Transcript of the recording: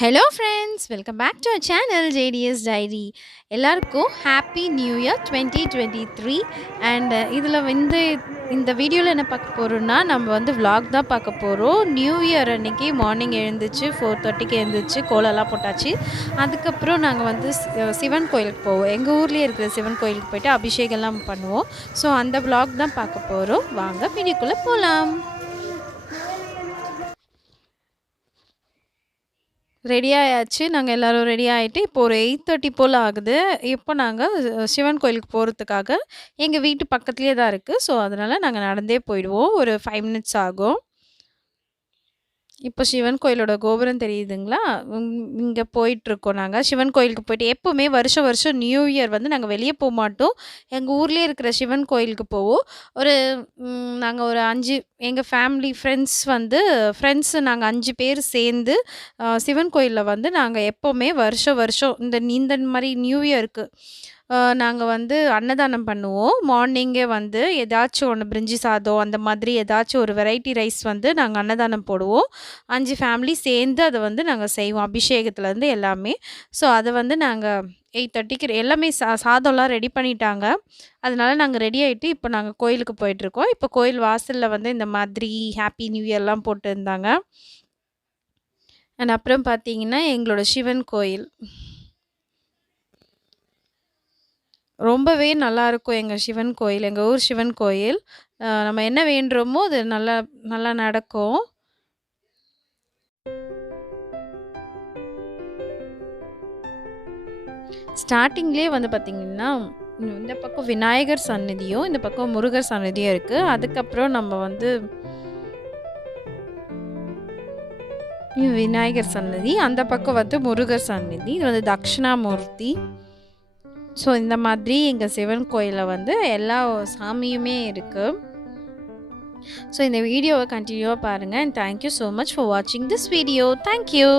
Hello friends! Welcome back to our channel JDS diary. எல்லாருக்கும் happy new year 2023 and இதில வந்து இந்த வீடியோல என்ன பார்க்க போறோம்னா, நம்ம வந்து விளாக் தான் பார்க்க போறோம். நியூ இயர் அன்னைக்கு மார்னிங் எழுந்துச்சு 4:30க்கு எழுந்துச்சு, கோலம்லாம் போட்டாச்சு. அதுக்கப்புறம் நாங்க வந்து சிவன் கோயிலுக்கு போவோம். எங்க ஊர்லயே இருக்கிற சிவன் கோயிலுக்கு போயிட்டு அபிஷேகம்லாம் பண்ணுவோம். ஸோ அந்த விளாக் தான் பார்க்க போறோம். வாங்க வீடியோக்குள்ள போலாம். ரெடி ஆயாச்சு. நாங்க எல்லாரும் ரெடி ஆயிட்டு, இப்போ ஒரு 8:30 போல ஆகுது. இப்போ நாங்க சிவன் கோயிலுக்கு போறதுக்காக எங்க வீட்டு பக்கத்திலேயே தான் இருக்கு. ஸோ, அதனால நாங்க நடந்தே போயிடுவோம். ஒரு 5 மினிட்ஸ் ஆகும். இப்போ சிவன் கோயிலோட கோபுரம் தெரியுதுங்களா? இங்க போயிட்டுருக்கோம் நாங்க. சிவன் கோயிலுக்கு போயிட்டு எப்பவுமே வருஷம் வருஷம் நியூ இயர் வந்து நாங்க வெளிய போமாட்டோம். எங்க ஊர்லயே இருக்கிற சிவன் கோயிலுக்கு போவோம். ஒரு நாங்க ஒரு 5 எங்க ஃபேமிலி ஃப்ரெண்ட்ஸ் நாங்க 5 பேர் சேர்ந்து சிவன் கோயில்ல வந்து நாங்க எப்பவுமே வருஷம் வருஷம் இந்த மாரி நியூ இயருக்கு நாங்க வந்து அன்னதானம் பண்ணுவோம். மார்னிங்கே வந்து ஏதாச்சும் ஒண்ணு பிரிஞ்சி சாதம் அந்த மாதிரி ஏதாச்சும் ஒரு வெரைட்டி ரைஸ் வந்து நாங்க அன்னதானம் போடுவோம். 5 ஃபேமிலி சேர்ந்து அத வந்து நாங்க செய்வோம். அபிஷேகத்துலருந்து எல்லாமே. ஸோ, அத வந்து நாங்க 8:30க்கு எல்லாமே சாதம்லாம் ரெடி பண்ணிட்டாங்க. அதனால நாங்க ரெடி ஆயிட்டு, இப்போ நாங்க கோயிலுக்கு போயிட்டுருக்கோம். இப்போ கோயில் வாசல்ல வந்து இந்த மாதிரி ஹேப்பி நியூ இயர்லாம் போட்டிருந்தாங்க. அண்ட் அப்புறம் பார்த்தீங்கன்னா, எங்களோட சிவன் கோயில். ரொம்பவே நல்லாயிருக்கும் எங்க சிவன் கோயில். எங்க ஊர் சிவன் கோயில். நம்ம என்ன வேண்டுறோமோ அது நல்லா நல்லா நடக்கும். ஸ்டார்ட்டிங்லேயே வந்து பார்த்தீங்கன்னா, இந்த பக்கம் விநாயகர் சன்னதியும், இந்த பக்கம் முருகர் சன்னதியும் இருக்கு. அதுக்கப்புறம் நம்ம வந்து விநாயகர் சன்னதி, அந்த பக்கம் வந்து முருகர் சன்னதி. இது வந்து தக்ஷணாமூர்த்தி. ஸோ, இந்த மாதிரி எங்க சிவன் கோயில்ல வந்து எல்லா சாமியுமே இருக்கு. ஸோ, இந்த வீடியோவ கன்டினியூவா பாருங்க. And thank you so much for வாட்சிங் திஸ் வீடியோ. Thank you.